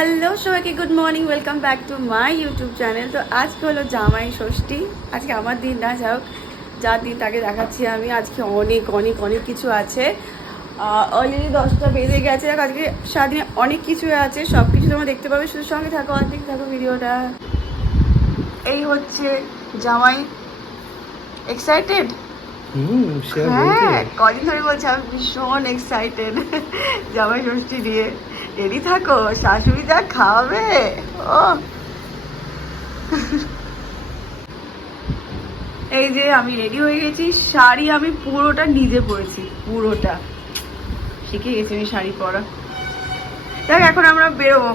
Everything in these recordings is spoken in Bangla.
হ্যালো সবাইকে, good morning, welcome back to my YouTube channel. তো আজকে হলো জামাই ষষ্ঠী। আজকে আমার দিন না, যাও যার দিন তাকে দেখাচ্ছি আমি। আজকে অনেক অনেক অনেক কিছু আছে। অলরেডি 10টা বেজে গেছে। আজকে সারাদিনে অনেক কিছু আছে, সব কিছু তোমরা দেখতে পাবে। শুধু সঙ্গে থাকো আর দেখতে থাকো ভিডিওটা। এই হচ্ছে জামাই। এক্সাইটেড? হ্যাঁ, কদিন ধরে বলছে আমি ভীষণ এক্সাইটেড জামাই ষষ্ঠী নিয়ে। রেডি থাকো, শাশুড়ি যা খাওয়াবে। ও এই যে আমি রেডি হয়ে গেছি। শাড়ি আমি পুরোটা নিজে পরেছি, পুরোটা শিখে গেছি আমি শাড়ি পরা। দেখ এখন আমরা বেরোবো।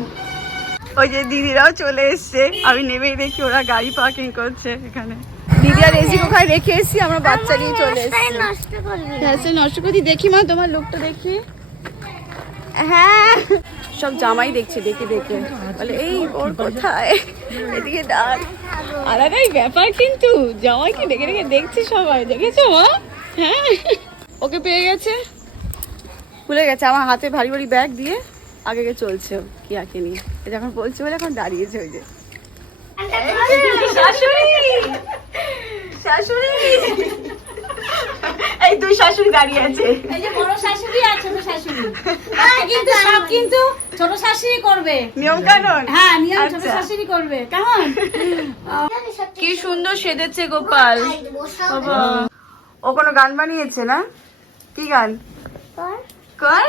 ওই যে দিদিরাও চলে এসছে। আমি নেমেই দেখি ওরা গাড়ি পার্কিং করছে এখানে। দিদি আর এসি কোথায় রেখে এসছি, আমরা বাচ্চা নিয়ে চলে এসছি। নষ্ট করছি। দেখি মা তোমার লুকটা দেখি। হ্যাঁ, সব জামাই দেখছে, দেখে দেখে বলে এই ওর কোথায়, এদিকে ডাক। আলাদাই ব্যাপার কিন্তু, জামাইকে দেখে দেখে দেখছি সবাই। দেখেছো মা? হ্যাঁ, ওকে পেয়ে গেছে, ভুলে গেছে। আমার হাতে ভারী ভারী ব্যাগ দিয়ে আগে চলছে কি আকে নিয়ে। যখন বলছে বলে এখন দাঁড়িয়েছে। ওই যে শাশুড়ি, শাশুড়ি, এই দুই শাশুড়ি দাঁড়িয়ে আছে। এই যে বড় শাশুড়ি আর ছোট শাশুড়ি, কিন্তু সব কিন্তু ছোট শাশুড়ি করবে নিয়ম কানুন। হ্যাঁ, নিয়ম ছোট শাশুড়ি করবে। কেমন কি সুন্দর সেজেছে গোপাল। বাবা, ও কোনো গান বানিয়েছে না? কি গান? কর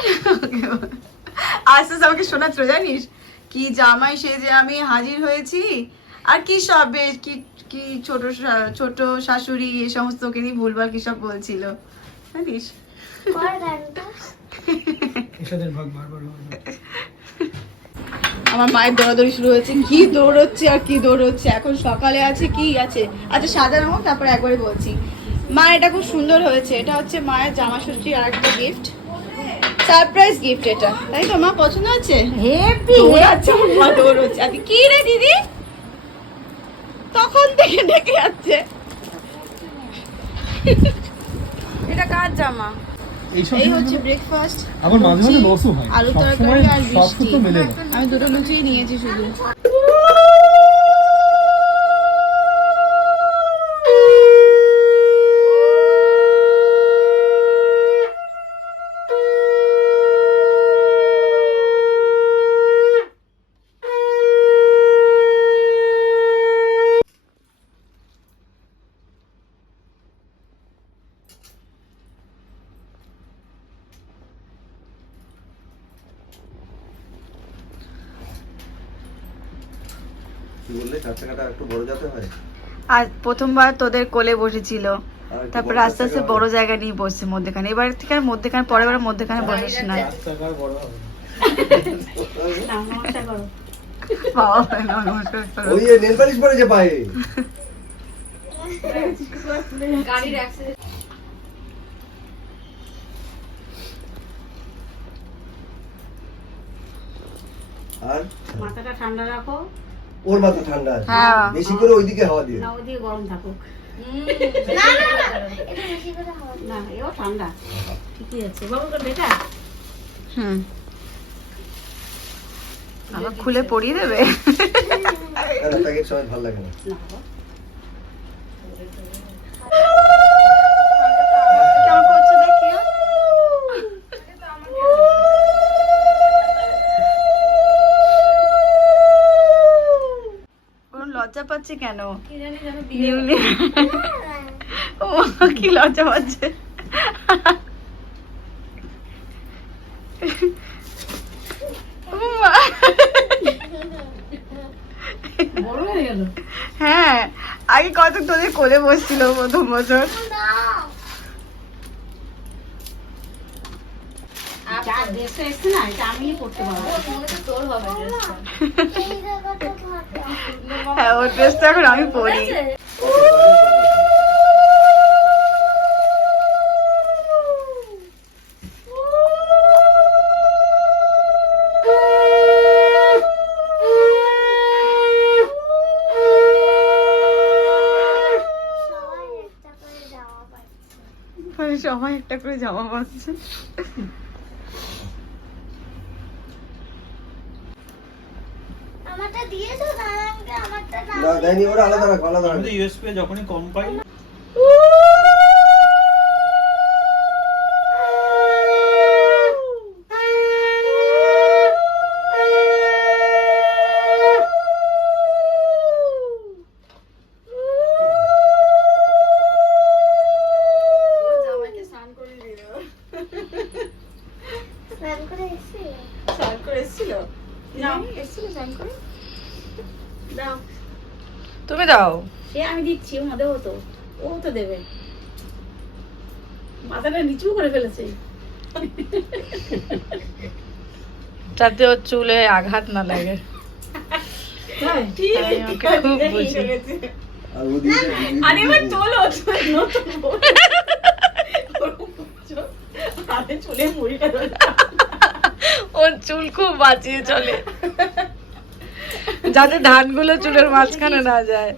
আস্তে আস্তে আমাকে শোনাচ্ছ, জানিস কি জামাই সেজে আমি হাজির হয়েছি। আর কি সব বেশ কি কি ছোট শাশুড়ি এ সমস্ত ওকে নিয়ে ভুলভাল কি সব বলছিল, জানিস? আমার মায়ের দৌড়াদৌড়ি শুরু হয়েছে। কি দৌড়চ্ছে আর কি দৌড়চ্ছে। এখন সকালে আছে কি আছে, আচ্ছা সাজানো হোক তারপরে একবারে বলছি। মা, এটা খুব সুন্দর হয়েছে। এটা হচ্ছে মায়ের জামা ষষ্ঠীর আর একটা গিফট, সারপ্রাইজ গিফট। এটা তাই তো মা, পছন্দ হচ্ছে? হেপি আচ্ছা মা দৌড়চ্ছে। আচ্ছা কি রে দিদি, তখন থেকে ডেকে যাচ্ছে। এটা কার জামা? এই হচ্ছে ব্রেকফাস্ট। আবার মাঝে মাঝে লসও হয়। আলু তরকারি আর মিষ্টি। আমি দুটো লুচি নিয়েছি শুধু। আজ প্রথমবার তোদের কোলে বসেছিল, তারপর আস্তে আস্তে বড় জায়গা নিয়ে বসছে মধ্যখানে। এবার থেকে আর মধ্যখানে, পরের বার মধ্যখানে বসিস না। আর মাথাটা ঠান্ডা রাখো। ওর মাথা ঠান্ডা আছে, হ্যাঁ বেশি করে ওইদিকে হাওয়া দিয়ে। না, ওদিকে গরম থাকুক। না না না, এটা বেশি করে হাওয়া না, এও ঠান্ডা। ঠিকই আছে বাবু, বেটা। হুম, আবার খুলে পরিয়ে দেবে। না, প্যাকেট সবাই ভালো লাগে না। না বাবা, কেমন করছে দেখি। কোন লজ্জা পাচ্ছে কেন? ও কি লজ্জা পাচ্ছে। বড় হয়ে গেল। হ্যাঁ, আগে কত তোদের কোলে বসছিল প্রথম বছর। যা ড্রেসটা এসছে না, এটা আমি পড়তে পারবো। হ্যাঁ, ওর ড্রেসটা এখন আমি পরি। সবাই একটা করে জামা পাচ্ছে। আমারটা দিয়ে দাও নারায়ণকে, আমারটা না। না দেয়নি, ওরা আলাদা রাখো, আলাদা আমি রাখো। তো ইউএসপি যখনই কম পাই স্নান করে এসেছি। স্নান করে এসেছিল? নাও। এসেছিল স্নান করে? দাও তুমি দাও। সে আমি দিচ্ছি, ও মধ্যে হতো, ও তো দেবে। মাথাটা নিচু করে ফেলেছে। যাতে ওর চুলে আঘাত না লাগে। ঠিক আমি ওকে খুব বুঝি। আর ও দিয়ে দেয়, আরে এবার তোলো, নতুন বউ। হাতে চুলে মুড়িটা ওর চুল খুব বাঁচিয়ে চলে, যাতে ধানগুলো চুলের মাঝখানে না যায়।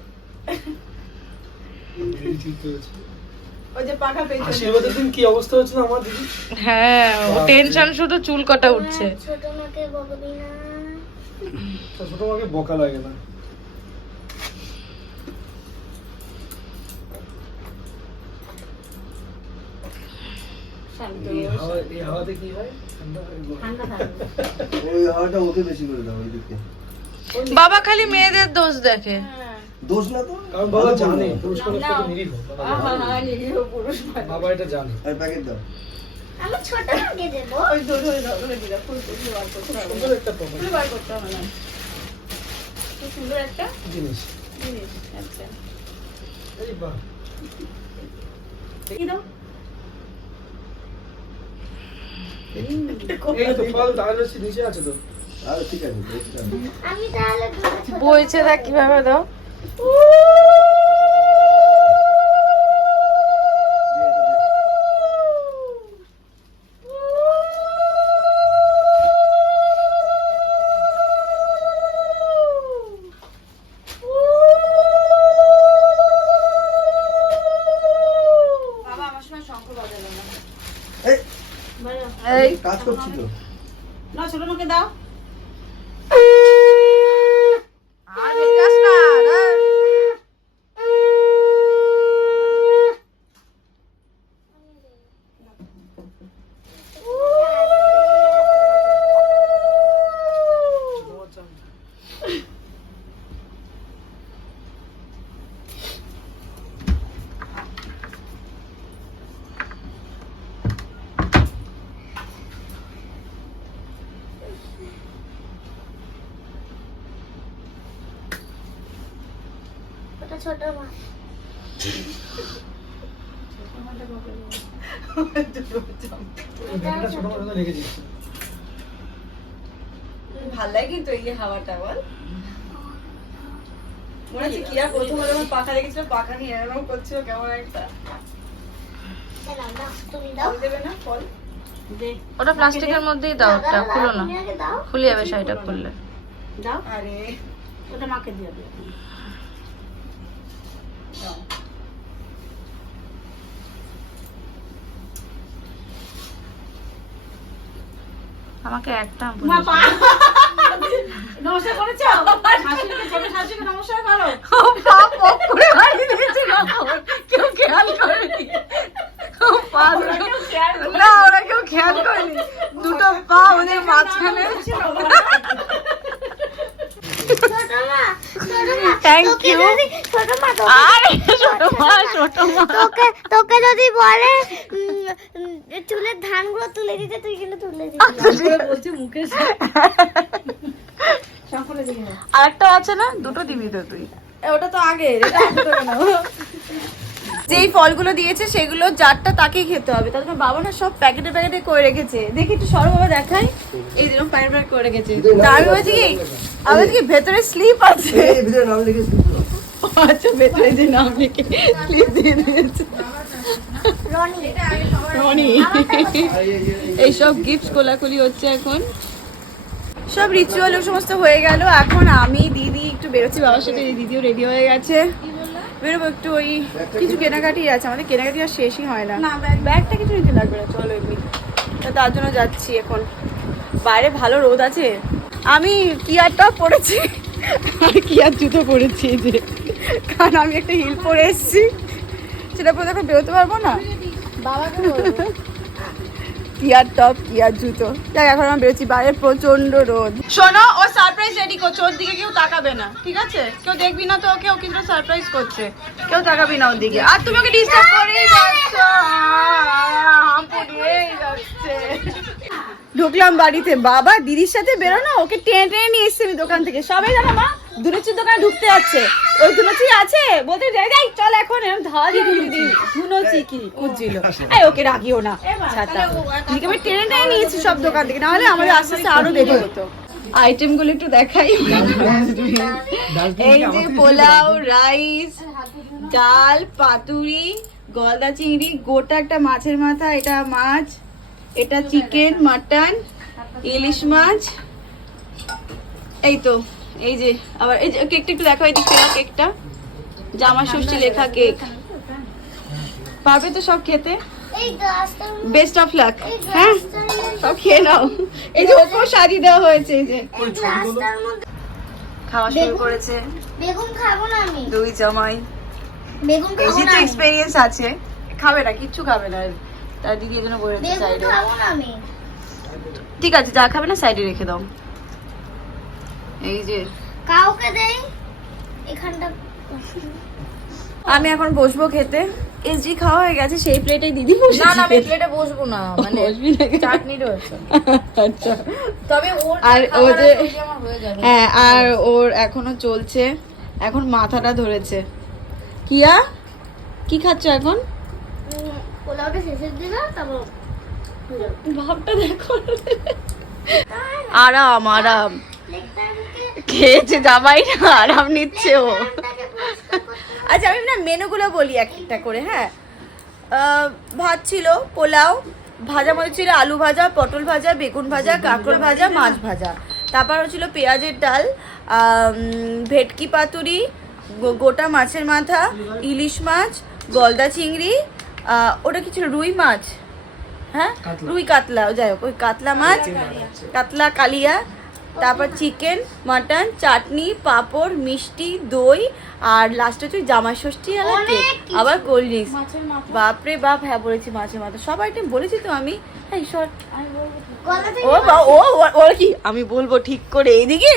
ওই যে পাখা পেয়েছে। আশীর্বাদের দিন কি অবস্থা হচ্ছিল আমার দিদি? হ্যাঁ, ও টেনশন শুধু চুল কাটা উঠছে। ছোট মাকে বকবি না। ছোট মাকে বকা লাগে না। এই হাওয়াতে কি হয়? ঠান্ডা হয় গো। ঠান্ডা থাকবে। ওই হাওয়াটা ওকে বেশি করে দাও ওইদিকে। বাবা খালি মেয়েদের দোষ দেখে। দোষ না তো, কারণ বাবা জানে পুরুষ মানুষ কত নিরীহ। আহা, নিরীহ পুরুষ মানুষ। বাবা এটা জানে। আর প্যাকেট দাও। আমি ছোট মাকে দেবো। ওই ধরে দাও, ধরে দিলা, ফুল বার করতে হবে। সুন্দর একটা প্রপার্টি ফুল বার করতে হবে না। কি সুন্দর একটা জিনিস। জিনিস। আচ্ছা। এই বাহ। কি দাও? এই তো ফল তাহলে নিচে আছে তো। আর ঠিক আছে, বেশি দাও। আমি তাহলে দুটো ছোট বইছে দেখ কিভাবে দাও। দিয়ে দে, দে। বাবা আমার সময় শঙ্খ বাজাবে না। এই, বাজাও। এই কাজ করছি তো। না, ছোট মাকে দাও। আর ভেজাস না, না। ওটা ছোট মা। ভেড়াটা ছোট মতো রেখে দিচ্ছি। ভাল লাগে কিন্তু এই হাওয়াটা বল। মনে হচ্ছে কি আর প্রথম যখন পাখা রেখেছিল, পাখা নিয়ে এরকম করছিল কেমন একটা। দাও, দাও, তুমি দাও। ফল দেবে না ফল? দে। ওটা প্লাস্টিকের মধ্যেই দাও, দাও, ওটা দাও, খুলো না, তুমি আগে দাও। খুলে যাবে শাড়িটা খুললে। দাও। আরে ওটা মাকে দিয়ে দিও। দাও। আমাকে একটা মা পা নমস্কার করেছো? শাশুড়িকে, ছোট শাশুড়িকে নমস্কার করো। পা পক করে বাড়িয়ে দিয়েছে কখন, কেউ খেয়াল করেনি। পা দুটো- না, ওরা কেউ খেয়াল করেনি, দুটো পা ওদের মাঝখানে। ছোট মা, ছোট মা। Thank তোকে you. যদি- ছোট মা, আরে ছোট মা, ছোট মা। তোকে যদি বলে চুলের ধানগুলো তুলে দিতে, তুই কিন্তু তুলে দিবি। বলছে মুখে শঙ্করে দিয়ে দাও। আরেকটা আছে না, দুটো দিবি তো তুই। ওটা তো আগে, এটা আগে দেবে না। যেই ফলগুলো দিয়েছে সেগুলো যারটা তাকেই খেতে হবে। তাহলে তোমার বাবা না সব প্যাকেটে প্যাকেটে করে রেখেছে। দেখি একটু সরো বাবা, দেখাই। এই যেরকম প্যাকেট প্যাকেট করে রেখেছে। তা আমি বলছি কি, আমি বলছি কি ভেতরে স্লিপ আছে। এই ভিতরে নাম লিখে দিচ্ছি তো। আচ্ছা, ভেতরে যে নাম লিখে স্লিপ দিয়ে দিয়েছে রনি। এইসব গিফট কোলাকুলি হচ্ছে এখন। সব রিচুয়াল সমস্ত হয়ে গেল। এখন আমি দিদি একটু বেরোচ্ছি বাবার সাথে, দিদিও রেডি হয়ে গেছে। বেরোবো একটু, ওই কিছু কেনাকাটি আছে, আমাদের কেনাকাটি আর শেষই হয় না। ব্যাগটা কিছু নিতে লাগবে না, চলো এমনি। তার জন্য যাচ্ছি এখন। বাইরে ভালো রোদ আছে। আমি কি আর টপ পরেছি, আর কি আর জুতো পরেছি এই যে, কারণ আমি একটা হিল পরে এসেছি, সেটা পরে এখন বেরোতে পারবো না। বাবাকে বলবো। কি আর টপ কি আর জুতো। দেখ এখন আমি বেরোচ্ছি, বাইরে প্রচন্ড রোদ। শোনো, ও সারপ্রাইজ রেডি করছে, ওর দিকে কেউ তাকাবে না, ঠিক আছে? কেউ দেখবি না তো ওকে, ও কিন্তু সারপ্রাইজ করছে, কেউ তাকাবি না ওর দিকে। আর তুমি ওকে ডিস্টার্ব করেই যাচ্ছ, হাম পড়িয়েই যাচ্ছে। ঢুকলাম বাড়িতে, বাবা দিদির সাথে বেরোনো, ওকে টেনে টেনে নিয়ে এসছি আমি দোকান থেকে। সবাই জানো মা ধুনুচির দোকানে ঢুকতে যাচ্ছে, ওই ধুনুচি আছে বলতে যাই যাই চল এখন, এরকম ধাওয়া দিয়ে দিদি ধুনুচি কি খুঁজছিল। এই ওকে রাখিও না, ছাতা দিদিকে আমি টেনে টেনে নিয়েছি সব দোকান থেকে, না হলে আমাদের আস্তে আস্তে আরো দেরি হতো। আইটেম গুলো একটু দেখাই। এই যে পোলাও, রাইস, ডাল, পাতুরি, গলদা চিংড়ি, গোটা একটা মাছের মাথা, এটা মাছ, এটা চিকেন, মাটন, ইলিশ মাছ, এই তো। এই যে আবার এই যে কেকটা একটু দেখো, এই দিক থেকে কেকটা, জামা ষষ্ঠী লেখা কেক। পারবে তো সব খেতে? এই গ্লাসটার বেস্ট অফ লাক। হ্যাঁ সব খেয়ে নাও। এই যে ওকেও সাজিয়ে দেওয়া হয়েছে, এই যে গ্লাসটার মধ্যে খাওয়া শুরু করেছে বেগুন খাবো না আমি, দুই জামাই। বেগুন এই খাবো যে না তো আমি। এক্সপেরিয়েন্স আছে, খাবে না, কিচ্ছু খাবে না, তার দিদি এর জন্য বলেছে বেগুন সাইডে। খাবো না আমি। ঠিক আছে, যা খাবে না সাইডে রেখে দাও। এই যে কাউকে দেই এখানটা। আমি এখন বসবো খেতে। এসজি খাওয়া হয়ে গেছে, সেই প্লেটেই দিদি বসে। না না আমি প্লেটে বসবো না, মানে বসবি না কেন? চাটনি রয়েছে। আচ্ছা। তবে ওর আর ও খাবার যে সবজি আমার হয়ে যাবে। হ্যাঁ, আর ওর এখনো চলছে, এখন মাথাটা ধরেছে। কিয়া কি খাচ্ছ এখন? পোলাওটা শেষের দিকে তারপর ভাবটা দেখো, আরাম আরাম লেগটার মুখে খেয়েছে জামাই না, আরাম নিচ্ছে ও। তাকে পরিষ্কার করতে হবে। আচ্ছা আমি না মেনুগুলো বলি এক একটা করে। হ্যাঁ, ভাত ছিল, পোলাও, ভাজা মধ্যে ছিল আলু ভাজা, পটল ভাজা, বেগুন ভাজা, কাঁকরোল ভাজা, মাছ ভাজা। তারপর ছিল পেঁয়াজের ডাল, ভেটকি পাতুরি, গোটা মাছের মাথা, ইলিশ মাছ, গলদা চিংড়ি, ওটা কি ছিল, রুই মাছ, হ্যাঁ রুই কাতলা, যাই হোক ওই কাতলা মাছ, কাতলা কালিয়া, তারপর চিকেন, মাটন, চাটনি, পাঁপড়, মিষ্টি, দই, আর লাস্টে হচ্ছে জামাই ষষ্ঠী আর কেক, আবার কোল্ড ড্রিঙ্কস। মাছের মাথা বাপরে বাপ, হ্যাঁ বলেছি মাছের মাথা, সব আইটেম বলেছি তো আমি। হ্যাঁ শর্ট আমি বলবো গলা থেকে ও ওর কি আমি বলবো ঠিক করে, এইদিকে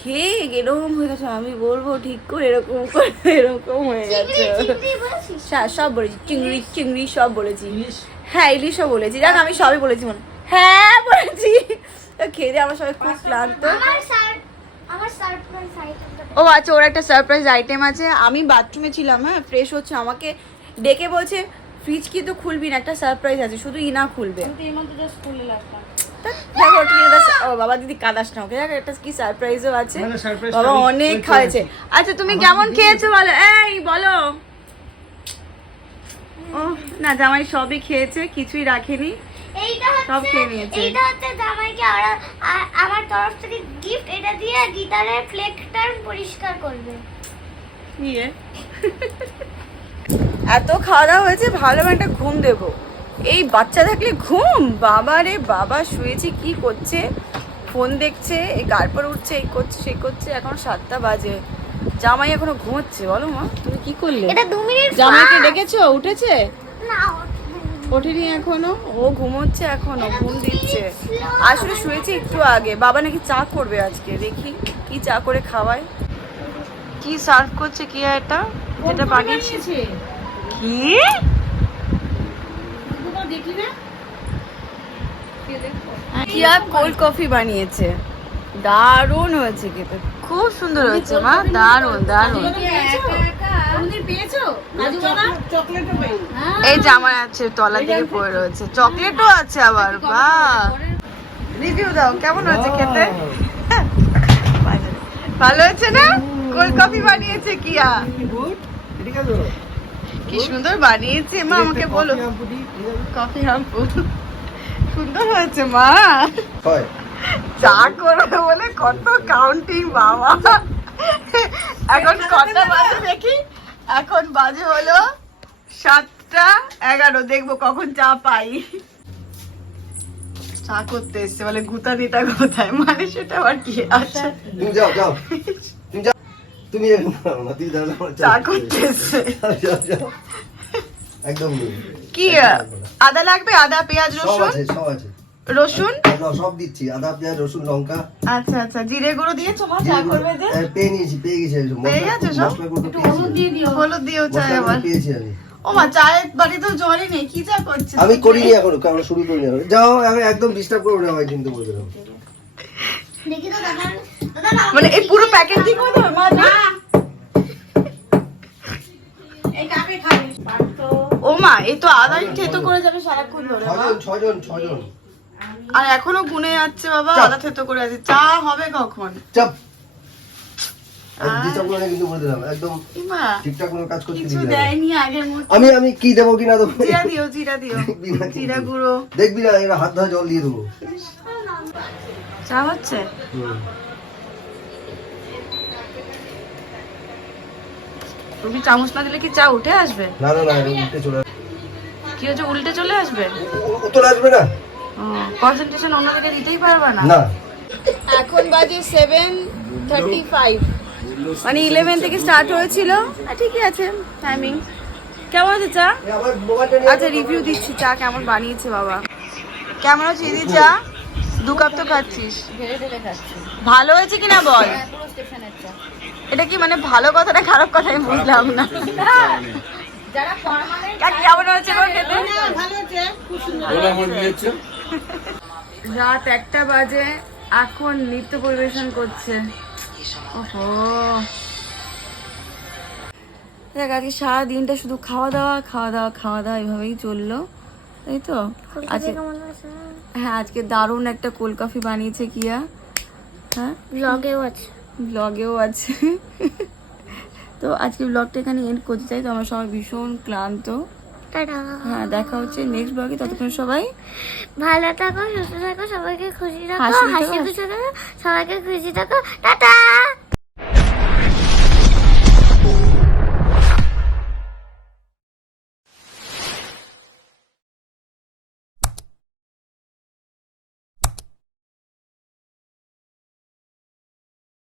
খেয়ে এরকম হয়ে গেছে, আমি বলবো ঠিক করে এরকম করে, এরকম হয়ে গেছে। চিংড়ি বলেছিস? সব বলেছি, চিংড়ি চিংড়ি সব বলেছি। হ্যাঁ ইলিশও বলেছি, দেখ আমি সবই বলেছি মনে, হ্যাঁ বলেছি। তো খেয়ে দিয়ে আমার সবাই খুব ক্লান্ত। আমার সারপ্রাইজ আইটেমটা ও আচ্ছা, ওর একটা সারপ্রাইজ আইটেম আছে। আমি বাথরুমে ছিলাম, হ্যাঁ ফ্রেশ হচ্ছে, আমাকে ডেকে বলছে ফ্রিজ কিন্তু খুলবি না, একটা সারপ্রাইজ আছে, শুধু ইনা খুলবে। কিন্তু এই মধ্যে জাস্ট খুলে লাগতাম। দেখো ঠিক আছে, ও বাবা দিদি কাদাস না ওকে, দেখো একটা কি সারপ্রাইজও আছে। না, surprise বাবা আমি অনেক ওই খাওয়াছে। করেছি। আচ্ছা তুমি কেমন খেয়েছো বলো, এই বলো। ও না, জামাই সবই খেয়েছে, কিছুই রাখেনি, এইটা সব হচ্ছে খেয়ে নিয়েছে। এইটা হচ্ছে জামাইকে আমার তরফ থেকে গিফট, এটা দিয়ে গিটারের ফ্লেকটা পরিষ্কার করবে। ইয়ে এত খাওয়া দাওয়া হয়েছে, ভালো একটা ঘুম দেবো। এই বাচ্চা থাকলে ঘুম, বাবা রে বাবা, শুয়েছি কি করছে, ফোন দেখছে, এই গাড়পর উঠছে, এই করছে সেই করছে। এখন 7টা বাজে, জামাই এখনো ঘুমোচ্ছে। বলো মা তুমি কি করলে? এটা 2 মিনিট জামাইকে ডেকেছো, উঠেছে? না ওঠেনি এখনো, ও ঘুমোচ্ছে এখনো, ঘুম দিচ্ছে। আসলে শুয়েছি একটু আগে, বাবা নাকি চা করবে আজকে, দেখি কি চা করে খাওয়ায়। কি সার্ভ করছে কি এটা, যেটা বানিয়েছে কি? দুটো দেখলি না? কি আর কোল্ড কফি বানিয়েছে, দারুণ হয়েছে খেতে, খুব সুন্দর হয়েছে মা, দারুণ দারুণ। কোনদিন পেয়েছো কাজু বাদাম? চকলেটও পাই। এই যে আমার আছে তলা দিকে পড়ে রয়েছে, চকলেটও আছে আবার। বাহ, রিভিউ দাও কেমন হয়েছে খেতে? ভালো হয়েছে না? কোল্ড কফি বানিয়েছে কিয়া, কি সুন্দর বানিয়েছে মা, আমাকে বলো। কফি হাম্পু সুন্দর হয়েছে মা, হয় চা করবে বলে কত কাউন্টিং বাবা। এখন কটা বাজে দেখি, এখন বাজে হলো 7:11, দেখবো কখন চা পাই। চা করতে এসছে বলে গুতা দিতা কোথায়, মানে সেটা আবার কি? আচ্ছা তুমি যাও যাও, তুমি তুমি এখন খাও না, তুমি তাহলে আমার চা করতে এসছে। যাও, যাও। একদম নেই। কি আদা লাগবে? আদা, পেঁয়াজ, সব রসুন? আছে, সব আছে। রসুন? দাও, সব দিচ্ছি, আদা, পেঁয়াজ, রসুন, লঙ্কা। আচ্ছা আচ্ছা, জিরে গুঁড়ো দিয়েছো মা চা করবে যে? পেয়ে নিয়েছি, পেয়ে গেছি আমি সব। পেয়ে গেছো সব? মশলা গুঁড়ো একটু পেয়েছি হলুদ আমি। দিয়ে দিও। হলুদ দিয়েও চাই মশলা আবার। গুঁড়ো পেয়েছি আমি। ও মা, চায়ের বাড়িতেও জলই নেই, কি চা করছে? আমি করিনি এখনো, কারণ শুরু করিনি এখনো। যাও, আমি একদম ডিস্টার্ব করবো না ভাই, কিন্তু বলে দিলাম। দেখি তো দাদা দাদা না মানে এই পুরো প্যাকেট ঠিক মতো মা? না। এই কাপে খাবে পারতো। ও মা, এই তো আদাই থেতো করে যাবে সারাক্ষণ ধরে মা। ছজন। আর এখনো গুনে যাচ্ছে বাবা, চাপ। আদা থেতো করে আছে। চা হবে কখন? চাপ। ডিস্টার্ব করে না, কিন্তু বলে দিলাম, একদম ইমা ঠিকঠাক কোনো কাজ করতে কিছু দিবি না। দেয়নি আগের মতো। আমি কি দেবো কিনা দেবো জিরা দিও, জিরা দিও, দেখবি না, জিরা গুঁড়ো। দেখবি না, এরা হাত ধরে জল দিয়ে দেবো। চা হচ্ছে? হুম। তুমি চামচ না দিলে কি চা উঠে আসবে? না না না, এটা উল্টে চলে আসবে। কি হচ্ছে, উল্টে চলে আসবে? উত্তর আসবে না। কনসেন্ট্রেশন অন্যদিকে দিতেই পারবে না। না, এখন বাজে 7:35, মানে 11 থেকে স্টার্ট হয়েছিল। ঠিকই আছে টাইমিং। কেমন আছে চা? আমার মোবাইলটা নিয়ে আচ্ছা রিভিউ দিচ্ছি চা কেমন বানিয়েছে বাবা। কেমন আছে দিদি চা? 2 কাপ তো খাচ্ছিস। ঢেলে ঢেলে খাচ্ছি। ভালো হয়েছে কিনা বল। পুরো স্টেশনের চা। এটা কি মানে ভালো কথা না খারাপ কথা আমি বুঝলাম না। যারা পার্মানেন্ট কেমন হয়েছে গো খেতে? ভালো হচ্ছে, খুব সুন্দর। রাত 1টা বাজে, এখন নৃত্য পরিবেশন করছে। ওহো, দেখ আজকে সারা দিনটা শুধু খাওয়া দাওয়া এভাবেই চললো, তাই তো? আজকে হ্যাঁ, আজকে দারুণ একটা কোল্ড কফি বানিয়েছে কিয়া। হ্যাঁ, ব্লগেও আছে। তো আজকে ব্লগটা এখানে এন্ড করতে চাই। তো আমরা সবাই ভীষণ ক্লান্ত। হ্যাঁ, দেখা হচ্ছে নেক্সট ব্লগে। ততক্ষণ সবাই ভালো থাকো, সুস্থ থাকো, সবাইকে খুশি রাখো, হাসি হাসি থাকো। খুশি থাকো, সবাইকে খুশি থাকো। টাটা।